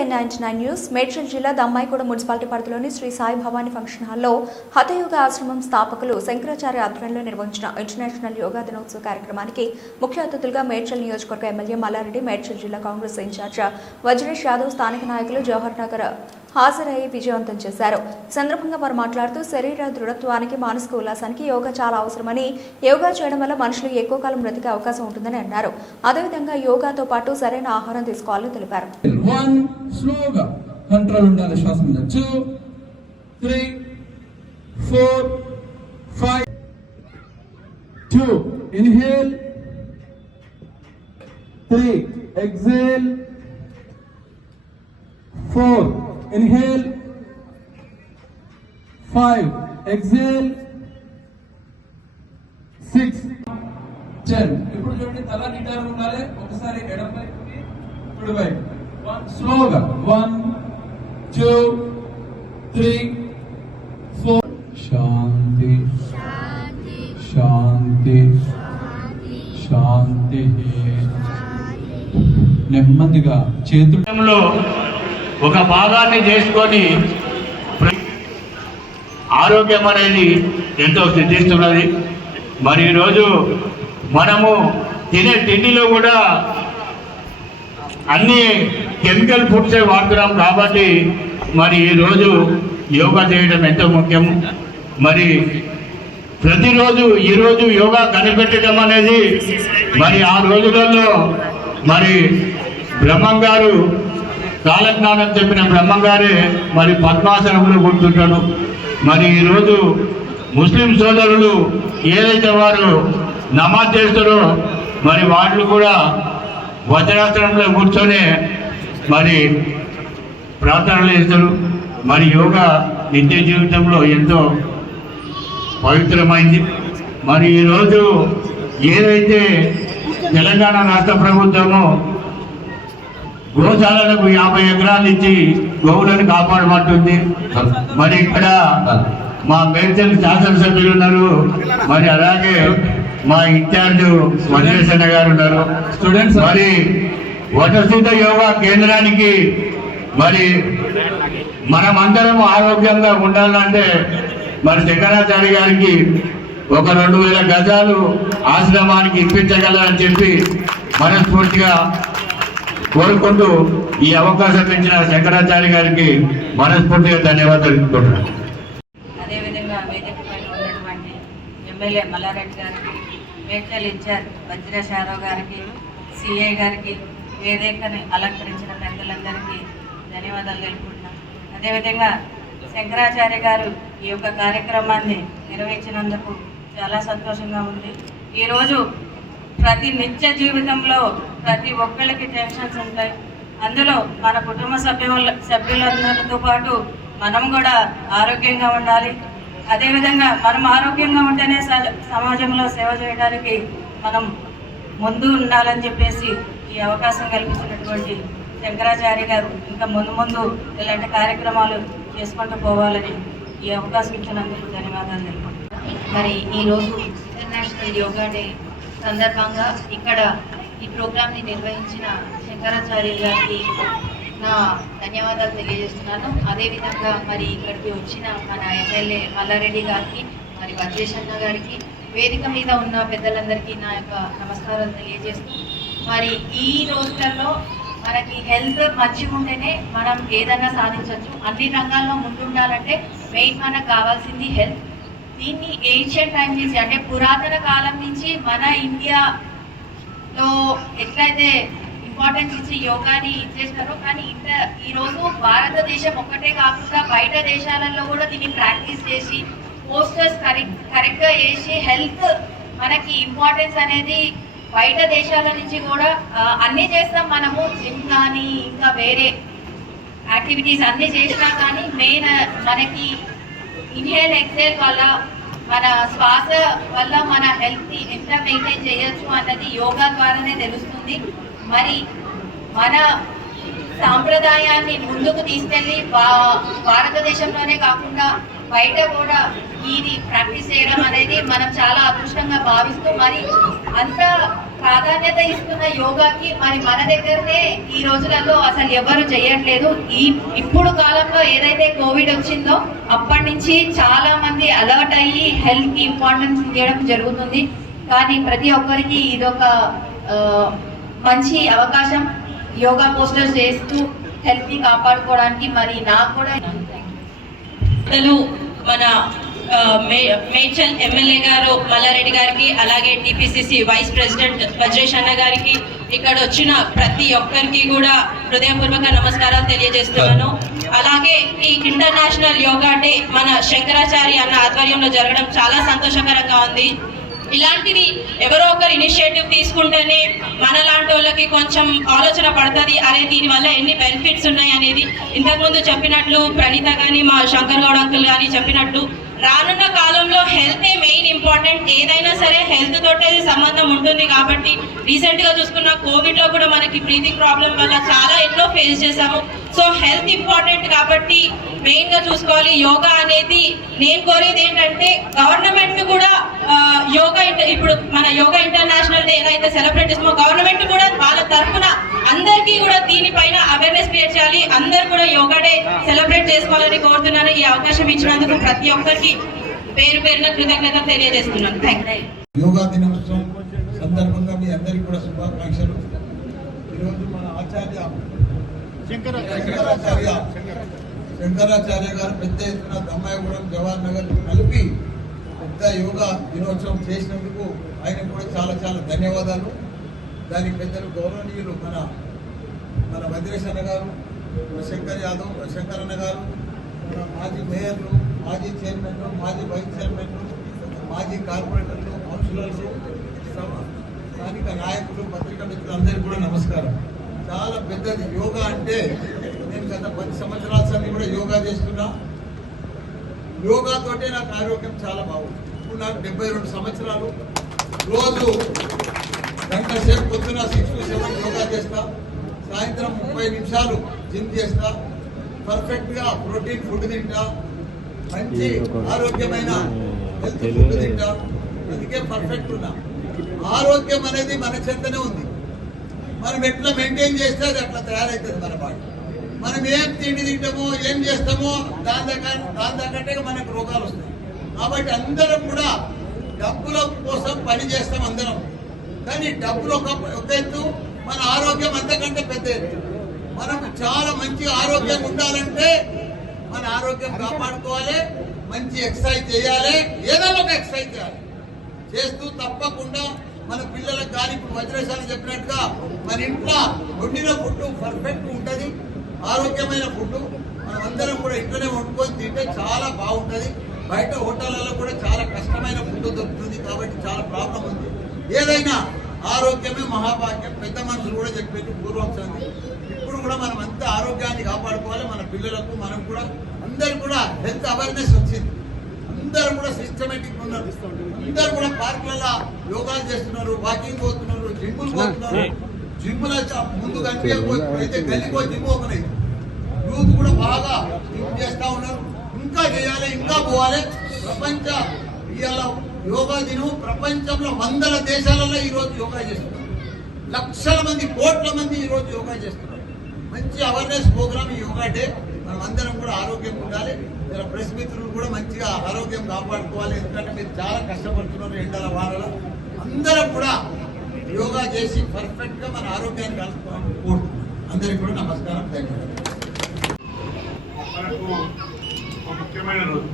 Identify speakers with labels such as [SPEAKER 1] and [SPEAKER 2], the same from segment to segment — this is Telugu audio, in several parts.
[SPEAKER 1] N ninety nine news. Medchal జిల్లా దమ్మాయిగూడ మున్సిపాలిటీ పరిధిలోని శ్రీ సాయి భవానీ ఫంక్షన్ హాల్లో హతయోగ ఆశ్రమం స్థాపకులు శంకరాచార్య ఆధ్వర్యంలో నిర్వహించిన ఇంటర్నేషనల్ యోగా దినోత్సవ కార్యక్రమానికి ముఖ్య అతిథులుగా మేడ్చల్ నియోజకవర్గ ఎమ్మెల్యే మల్లారెడ్డి మేడ్చల్ జిల్లా కాంగ్రెస్ ఇన్ఛార్జ్ వజ్రేష్ యాదవ్ స్థానిక నాయకులు జవహర్ నగర్ హాజరయ్యి విజయవంతం చేశారు. సందర్భంగా వారు మాట్లాడుతూ శరీర దృఢత్వానికి మానసిక ఉల్లాసానికి యోగా చాలా అవసరమని యోగా చేయడం వల్ల మనుషులు ఎక్కువ కాలం బ్రతికే అవకాశం ఉంటుందని అన్నారు. అదేవిధంగా యోగాతో పాటు సరైన ఆహారం తీసుకోవాలని తెలిపారు.
[SPEAKER 2] కంట్రోల్ ఉండాలి శ్వాస మీద. Two three four five two inhale three four inhale five exhale six ten ఇప్పుడు చూడండి తల నిటారు ఉండాలి. ఒకసారి ఎడమ వైపుకి కుడి వైపు వన్ స్లోగా వన్ టూ త్రీ ఫోర్ శాంతి. శాంతి. శాంతి. నెమ్మదిగా చేతులు
[SPEAKER 3] లో ఒక భాగాన్ని చేసుకొని ప్ర- ఆరోగ్యం అనేది ఎంతో సిద్ధిస్తున్నది. మరి ఈరోజు మనము తినే తిండిలో కూడా అన్ని కెమికల్ ఫుడ్సే వాడుతున్నాం కాబట్టి మరి ఈరోజు యోగా చేయడం ఎంతో ముఖ్యం. మరి ప్రతిరోజు ఈరోజు యోగా కనిపెట్టడం అనేది మరి ఆ రోజులలో మరి బ్రహ్మం గారు కాలజ్ఞానం చెప్పిన బ్రహ్మంగారే మరి పద్మాసనంలో కూర్చుంటాడు మరి ఈరోజు ముస్లిం సోదరులు ఏదైతే వారు నమాజ్ చేస్తారో మరి వాళ్ళు కూడా వజ్రాసనంలో కూర్చొని మరి ప్రార్థనలు చేస్తారు. మరి యోగా నిత్య జీవితంలో ఎంతో పవిత్రమైంది. మరి ఈరోజు ఏదైతే తెలంగాణ రాష్ట్ర ప్రభుత్వము గోశాలలకు యాభై ఎకరాలు ఇచ్చి గోవులను కాపాడమంటుంది. మరి ఇక్కడ మా మేడ్చల్ శాసనసభ్యులు ఉన్నారు. మరి అలాగే మా ఇన్ఛార్జ్ వజ్రేశన్న గారు ఉన్నారు.
[SPEAKER 2] స్టూడెంట్స్
[SPEAKER 3] మరి వటస్థిత యోగా కేంద్రానికి మరి మనమందరం ఆరోగ్యంగా ఉండాలంటే మరి శంకరాచార్య గారికి ఒక రెండు వేల గజాలు ఆశ్రమానికి ఇప్పించగలరని చెప్పి మనస్ఫూర్తిగా కోరుకుంటూ ఈ అవకాశం ఇచ్చిన శంకరాచార్య గారికి మనస్ఫూర్తిగా ధన్యవాదాలు తెలుపుకుంటున్నాను.
[SPEAKER 4] అదేవిధంగా వేదిక పైన ఉన్నటువంటి ఎమ్మెల్యే మల్లారెడ్డి గారికి మేడ్చల్ ఇన్ఛార్జ్ వజ్రేష్ గారికి సిఐ గారికి వేదికని అలంకరించిన పెద్దలందరికీ ధన్యవాదాలు తెలుపుకుంటున్నాం. అదేవిధంగా శంకరాచార్య గారు ఈ యొక్క కార్యక్రమాన్ని నిర్వహించినందుకు చాలా సంతోషంగా ఉంది. ఈరోజు ప్రతి నిత్య జీవితంలో ప్రతి ఒక్కరికి టెన్షన్స్ ఉంటాయి. అందులో మన కుటుంబ సభ్యుల సభ్యులందరితో పాటు మనం కూడా ఆరోగ్యంగా ఉండాలి. అదేవిధంగా మనం ఆరోగ్యంగా ఉంటేనే స- సమాజంలో సేవ చేయడానికి మనం ముందు ఉండాలని చెప్పేసి ఈ అవకాశం కల్పించినటువంటి శంకరాచార్య గారు ఇంకా ముందు ముందు ఇలాంటి కార్యక్రమాలు చేసుకుంటూ పోవాలని ఈ అవకాశం ఇచ్చినందుకు ధన్యవాదాలు తెలుపుకుంటున్నాను.
[SPEAKER 5] మరి ఈరోజు ఇంటర్నేషనల్ యోగా డే సందర్భంగా ఇక్కడ ఈ ప్రోగ్రామ్ని నిర్వహించిన శంకరాచార్య గారికి నా ధన్యవాదాలు తెలియజేస్తున్నాను. అదేవిధంగా మరి ఇక్కడికి వచ్చిన మన ఎమ్మెల్యే మల్లారెడ్డి గారికి మరి వజ్రేషన్న గారికి వేదిక మీద ఉన్న పెద్దలందరికీ నా యొక్క నమస్కారాలు తెలియజేస్తూ మరి ఈ రోజులలో మనకి హెల్త్ మంచిగా ఉంటేనే మనం ఏదైనా సాధించవచ్చు అన్ని రంగాల్లో ముందుండాలంటే మెయిన్ మనకు కావాల్సింది హెల్త్. దీన్ని ఏన్షియన్ టైం నుంచి అంటే పురాతన కాలం నుంచి మన ఇండియాలో ఎట్లయితే ఇంపార్టెన్స్ ఇచ్చి యోగాని ఇచ్చేస్తారో కానీ ఇంత ఈరోజు భారతదేశం ఒక్కటే కాకుండా బయట దేశాలలో కూడా దీన్ని ప్రాక్టీస్ చేసి పోస్టర్స్ కరెక్ట్ కరెక్ట్గా చేసి హెల్త్ మనకి ఇంపార్టెన్స్ అనేది బయట దేశాల నుంచి కూడా అన్నీ చేస్తాం మనము. జిమ్ కానీ ఇంకా వేరే యాక్టివిటీస్ అన్నీ చేసినా కానీ మెయిన్ మనకి ఇన్హేల్ ఎక్సేల్ వల్ల మన శ్వాస వల్ల మన హెల్త్ ఎంత మెయింటైన్ చేయొచ్చు అన్నది యోగా ద్వారానే తెలుస్తుంది. మరి మన సాంప్రదాయాన్ని ముందుకు తీసుకెళ్ళి భారతదేశంలోనే కాకుండా బయట కూడా ఇది ప్రాక్టీస్ చేయడం అనేది మనం చాలా అదృష్టంగా భావిస్తూ మరి అంత ప్రాధాన్యత ఇస్తున్న యోగాకి మరి మన దగ్గరనే ఈ రోజులలో అసలు ఎవరు చేయట్లేదు. ఈ ఇప్పుడు కాలంలో ఏదైతే కోవిడ్ వచ్చిందో అప్పటి నుంచి చాలా మంది అలర్ట్ అయ్యి హెల్త్కి ఇంపార్టెన్స్ ఇవ్వడం జరుగుతుంది. కానీ ప్రతి ఒక్కరికి ఇదొక మంచి అవకాశం. యోగా పోస్టర్స్ చేస్తూ హెల్త్ని కాపాడుకోవడానికి మరి నాకు కూడా
[SPEAKER 6] పెద్దలు మన మే- మేడ్చల్ ఎమ్మెల్యే గారు మల్లారెడ్డి గారికి అలాగే టిపిసిసి వైస్ ప్రెసిడెంట్ వజ్రేష్ అన్న గారికి ఇక్కడ వచ్చిన ప్రతి ఒక్కరికి కూడా హృదయపూర్వక నమస్కారాలు తెలియజేస్తున్నాను. అలాగే ఈ ఇంటర్నేషనల్ యోగా డే మన శంకరాచార్య అన్న ఆధ్వర్యంలో జరగడం చాలా సంతోషకరంగా ఉంది. ఇలాంటిది ఎవరో ఒకరు ఇనిషియేటివ్ తీసుకుంటేనే మనలాంటి వాళ్ళకి కొంచెం ఆలోచన పడుతుంది అరే దీని వల్ల ఎన్ని బెనిఫిట్స్ ఉన్నాయి అనేది. ఇంతకుముందు చెప్పినట్లు ప్రణీత కానీ మా శంకర్ గౌడ్ అంకుల్ కానీ చెప్పినట్లు రానున్న కాలంలో హెల్తే మెయిన్ ఇంపార్టెంట్ ఏదైనా సరే హెల్త్ తోటే సంబంధం ఉంటుంది కాబట్టి రీసెంట్గా చూసుకున్న కోవిడ్లో కూడా మనకి బ్రీతింగ్ ప్రాబ్లం వల్ల చాలా ఎన్నో ఫేస్ చేసాము సో హెల్త్ ఇంపార్టెంట్ కాబట్టి మెయిన్గా చూసుకోవాలి. యోగా అనేది నేను కోరేది ఏంటంటే గవర్నమెంట్ కూడా యోగా ఇప్పుడు మన యోగా ఇంటర్నేషనల్ డే ఎలా అయితే సెలబ్రేట్ చేస్తామో గవర్నమెంట్ తరఫున అందరికీ కూడా దీనిపైన అవేర్నెస్ క్రియేట్ చేయాలి. అందరు కూడా యోగా డే సెలబ్రేట్ చేసుకోవాలని కోరుతున్నాను. ఈ అవకాశం ఇచ్చినందుకు ప్రతి ఒక్కరికి పేరు పేరున కృతజ్ఞత తెలియజేస్తున్నాను. థ్యాంక్
[SPEAKER 7] యోగా దినోత్సవం సందర్భంగా మీ అందరికీ కూడా శుభాకాంక్షలు. ఈరోజు మన ఆచార్య శంకరాచార్య శంకరాచార్య గారు పెద్ద ఎత్తున దమ్మాయగూడెం జవహర్ నగర్ కలిపి పెద్ద యోగా దినోత్సవం చేసినందుకు ఆయనకు కూడా చాలా చాలా ధన్యవాదాలు. దానికి పెద్దలు గౌరవనీయులు మన మన వజ్రేష్ అన్న గారు శంకర్ యాదవ్ శంకరన్న గారు మన మాజీ మేయర్లు మాజీ చైర్మన్లు మాజీ వైస్ చైర్మన్లు మాజీ కార్పొరేటర్లు కౌన్సిలర్లు స్థానిక నాయకులు పత్రికా మిత్రులు అందరికీ కూడా నమస్కారం. చాలా పెద్దది యోగా అంటే నేను గత పది సంవత్సరాల సంది కూడా యోగా చేస్తున్నా. యోగాతోటే నాకు ఆరోగ్యం చాలా బాగుంది. ఇప్పుడు నాకు డెబ్బై రెండు సంవత్సరాలు. రోజు గంట సేపు పొద్దున సిక్స్ టు సెవెన్ యోగా చేస్తా. సాయంత్రం ముప్పై నిమిషాలు జిమ్ చేస్తా. పర్ఫెక్ట్గా ప్రోటీన్ ఫుడ్ తింటా. మంచి ఆరోగ్యమైన హెల్త్ ఫుడ్ తింటా. అందుకే పర్ఫెక్ట్ ఉన్నా. ఆరోగ్యం అనేది మన చెంతనే ఉంది. మనం ఎట్లా మెయింటైన్ చేస్తే అది అట్లా తయారవుతుంది మన బాడీ. మనం ఏం తిండి తింటామో ఏం చేస్తామో దాని దగ్గర దాని తగ్గట్టే మనకు రోగాలు వస్తాయి. కాబట్టి అందరం కూడా డబ్బుల కోసం పని చేస్తాం అందరం. కానీ డబ్బులు ఒక ఒక ఎత్తు మన ఆరోగ్యం అంతకంటే పెద్ద ఎత్తు మనం చాలా మంచి ఆరోగ్యం ఉండాలంటే మన ఆరోగ్యం కాపాడుకోవాలి మంచి ఎక్సర్సైజ్ చేయాలి ఏదైనా ఒక ఎక్సర్సైజ్ చేయాలి. చేస్తూ తప్పకుండా మన పిల్లలకు కానీ ఇప్పుడు వజ్రేశాలు చెప్పినట్టుగా మన ఇంట్లో వండిన ఫుడ్ పర్ఫెక్ట్ ఉంటుంది. ఆరోగ్యమైన ఫుడ్ మనం అందరం కూడా ఇంట్లోనే వండుకొని తింటే చాలా బాగుంటుంది. బయట హోటళ్ళలో కూడా చాలా కష్టమైన ఫుడ్ దొరుకుతుంది కాబట్టి చాలా ప్రాబ్లం ఉంది. ఏదైనా ఆరోగ్యమే మహాభాగ్యం. పెద్ద మనుషులు కూడా చెప్పేది పూర్వం సంది ఇప్పుడు కూడా మనం అంత ఆరోగ్యాన్ని కాపాడుకోవాలి. మన పిల్లలకు మనం కూడా అందరు కూడా హెల్త్ అవేర్నెస్ వచ్చింది. అందరూ కూడా సిస్టమేటిక్ ఉన్నారు. అందరూ కూడా పార్కులలో యోగాలు చేస్తున్నారు వాకింగ్ పోతున్నారు జిమ్లు పోతున్నారు. జిమ్ల ముందు కనిపించకపోతే అయితే గల్లీకో జిమ్ ఓపెన్ యూత్ కూడా బాగా జిమ్ చేస్తా ఉన్నారు. ఇంకా చేయాలి ఇంకా పోవాలి. ప్రపంచ ఇవాళ యోగా దినం ప్రపంచంలో వందల దేశాలలో ఈరోజు యోగా చేస్తున్నారు. లక్షల మంది కోట్ల మంది ఈరోజు యోగా చేస్తున్నారు. మంచి అవేర్నెస్ ప్రోగ్రామ్ ఈ యోగా డే. మనం అందరం కూడా ఆరోగ్యంగా ఉండాలి. ఇలా ప్రెస్ మిత్రులు కూడా మంచిగా ఆరోగ్యం కాపాడుకోవాలి. ఎందుకంటే మీరు చాలా కష్టపడుతున్నారు ఎండల వానల. అందరం కూడా యోగా చేసి పర్ఫెక్ట్గా మన ఆరోగ్యాన్ని కలుపుకోవాలని కోరుతున్నాం అందరికీ కూడా నమస్కారం. ధన్యవాదాలు.
[SPEAKER 8] మనకు ముఖ్యమైన రోజు.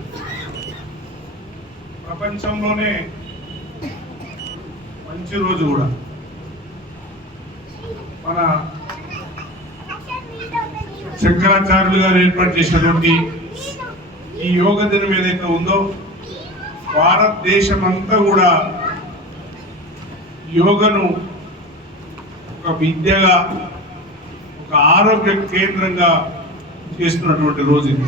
[SPEAKER 8] ప్రపంచంలోనే మంచి రోజు కూడా. మన శంకరాచార్యులు గారు ఏర్పాటు చేసినటువంటి ఈ యోగ దినం ఏదైతే ఉందో భారతదేశం అంతా కూడా యోగను ఒక విద్యగా ఒక ఆరోగ్య కేంద్రంగా చేస్తున్నటువంటి రోజు ఇది.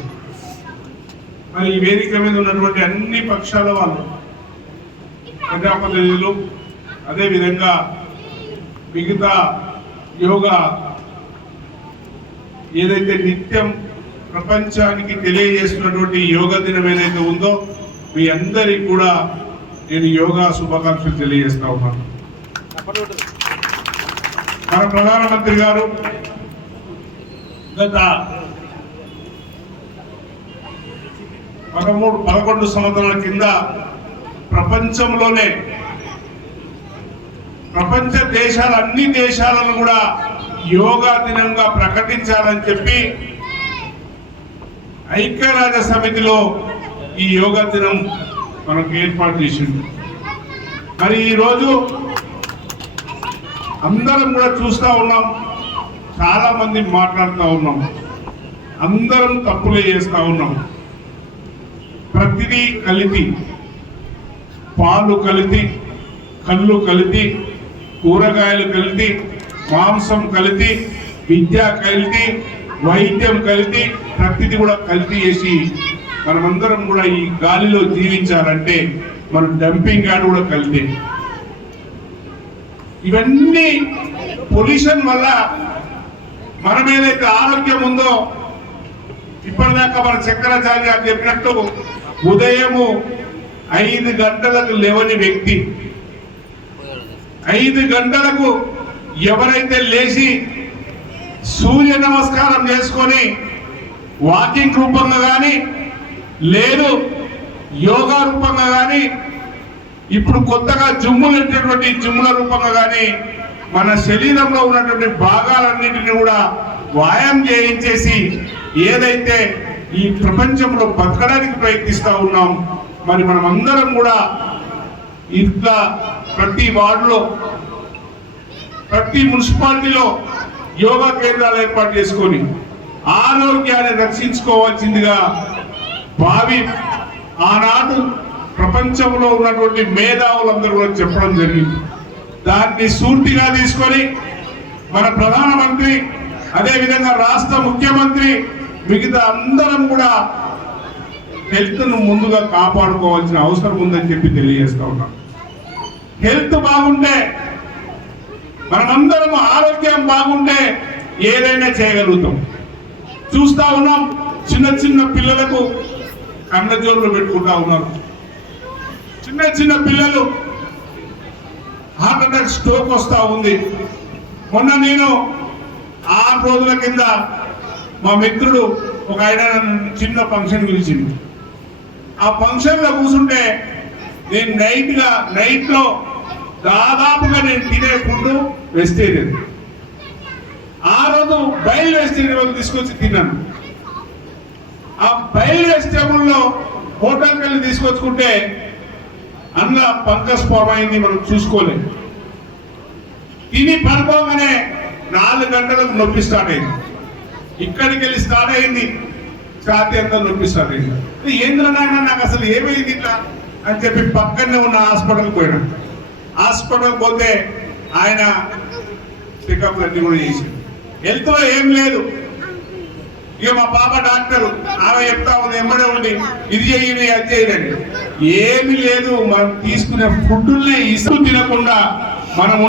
[SPEAKER 8] మరి ఈ వేదిక మీద ఉన్నటువంటి అన్ని పక్షాల వాళ్ళు ప్రజాప్రతినిధులు అదేవిధంగా మిగతా యోగా ఏదైతే నిత్యం ప్రపంచానికి తెలియజేస్తున్నటువంటి యోగా దినం ఏదైతే ఉందో మీ అందరికీ కూడా నేను యోగా శుభాకాంక్షలు తెలియజేస్తా ఉన్నాను. మన ప్రధానమంత్రి గారు గత పదమూడు పదకొండు సంవత్సరాల కింద ప్రపంచంలోనే ప్రపంచ దేశాల అన్ని దేశాలను కూడా యోగా దినంగా ప్రకటించాలని చెప్పి ఐక్యరాజ్య సమితిలో ఈ యోగా దినం మనకు ఏర్పాటు చేసిండు. మరి ఈరోజు అందరం కూడా చూస్తూ ఉన్నాం చాలా మంది మాట్లాడుతూ ఉన్నాం అందరం తప్పులే చేస్తూ ఉన్నాం. ప్రతిదీ కలిపి పాలు కలిపి కళ్ళు కలిపి కూరగాయలు కలిపి మాంసం కలిపి విద్య కలిపి వైద్యం కలిపి ప్రతిదీ కూడా కలిపి చేసి మనమందరం కూడా ఈ గాలిలో జీవించాలంటే మనం డంపింగ్ యార్డ్ కూడా కలిపి. ఇవన్నీ పొల్యూషన్ వల్ల మనం ఏదైతే ఆరోగ్యం ఉందో ఇప్పటిదాకా మన శంకరాచార్య గారు చెప్పినట్టు ఉదయము ఐదు గంటలకు లేవని వ్యక్తి. ఐదు గంటలకు ఎవరైతే లేచి సూర్య నమస్కారం చేసుకొని వాకింగ్ రూపంగా కానీ లేదు యోగా రూపంగా కానీ ఇప్పుడు కొత్తగా జుమ్ములు ఎట్టినటువంటి జుమ్ముల రూపంగా కానీ మన శరీరంలో ఉన్నటువంటి భాగాలన్నింటినీ కూడా వ్యాయామం చేయించేసి ఏదైతే ఈ ప్రపంచంలో బతకడానికి ప్రయత్నిస్తూ ఉన్నాం. మరి మనం అందరం కూడా ఇట్లా ప్రతి వార్డులో ప్రతి మున్సిపాలిటీలో యోగా కేంద్రాలు ఏర్పాటు చేసుకొని ఆరోగ్యాన్ని రక్షించుకోవాల్సిందిగా భావి ఆనాడు ప్రపంచంలో ఉన్నటువంటి మేధావులందరూ కూడా చెప్పడం జరిగింది. దాన్ని సూర్తిగా తీసుకొని మన ప్రధానమంత్రి అదేవిధంగా రాష్ట్ర ముఖ్యమంత్రి మిగతా అందరం కూడా హెల్త్ను ముందుగా కాపాడుకోవాల్సిన అవసరం ఉందని చెప్పి తెలియజేస్తా ఉన్నాం. హెల్త్ బాగుంటే మనమందరం ఆరోగ్యం బాగుంటే ఏదైనా చేయగలుగుతాం. చూస్తా ఉన్నాం చిన్న చిన్న పిల్లలకు కన్నజోళ్ళు పెట్టుకుంటా ఉన్నారు. చిన్న చిన్న పిల్లలు హార్ట్ అటాక్ స్ట్రోక్ వస్తూ ఉంది. మొన్న నేను ఆరు రోజుల కింద మా మిత్రుడు ఒక ఆయన చిన్న ఫంక్షన్ పిలిచింది ఆ ఫంక్షన్లో కూర్చుంటే నేను నైట్గా నైట్లో దాదాపుగా నేను తినే ఫుడ్ వెజిటేరియన్ ఆ రోజు బయలు వెజిటేరియన్ తీసుకొచ్చి తిన్నాను. ఆ బయలు వెజిటేబుల్లో హోటల్కి వెళ్ళి తీసుకొచ్చుకుంటే అన్న పంకస్ ఫామ్ అయింది మనం చూసుకోలేదు. తిని పడుకోగానే నాలుగు గంటలకు నొప్పి స్టార్ట్ అయింది. ఇక్కడికి వెళ్ళి స్టార్ట్ అయింది. ఛాతీ అంతా నొప్పి స్టార్ట్ అయింది. ఏంద్ర నాయన నాకు అసలు ఏమైంది ఇట్లా? అని చెప్పి పక్కనే ఉన్న హాస్పిటల్ పోయినా. హాస్పిటల్ పోతే ఆయన పికప్ అన్ని కూడా చేసి వెళ్తూ ఏం లేదు. ఇక మా పాప డాక్టర్ ఆమె చెప్తా ఉంది ఎమ్మడే ఉండి ఇది చేయని అది చేయదండి ఏమి లేదు మనం తీసుకునే ఫుడ్ని ఇసుకు తినకుండా మనం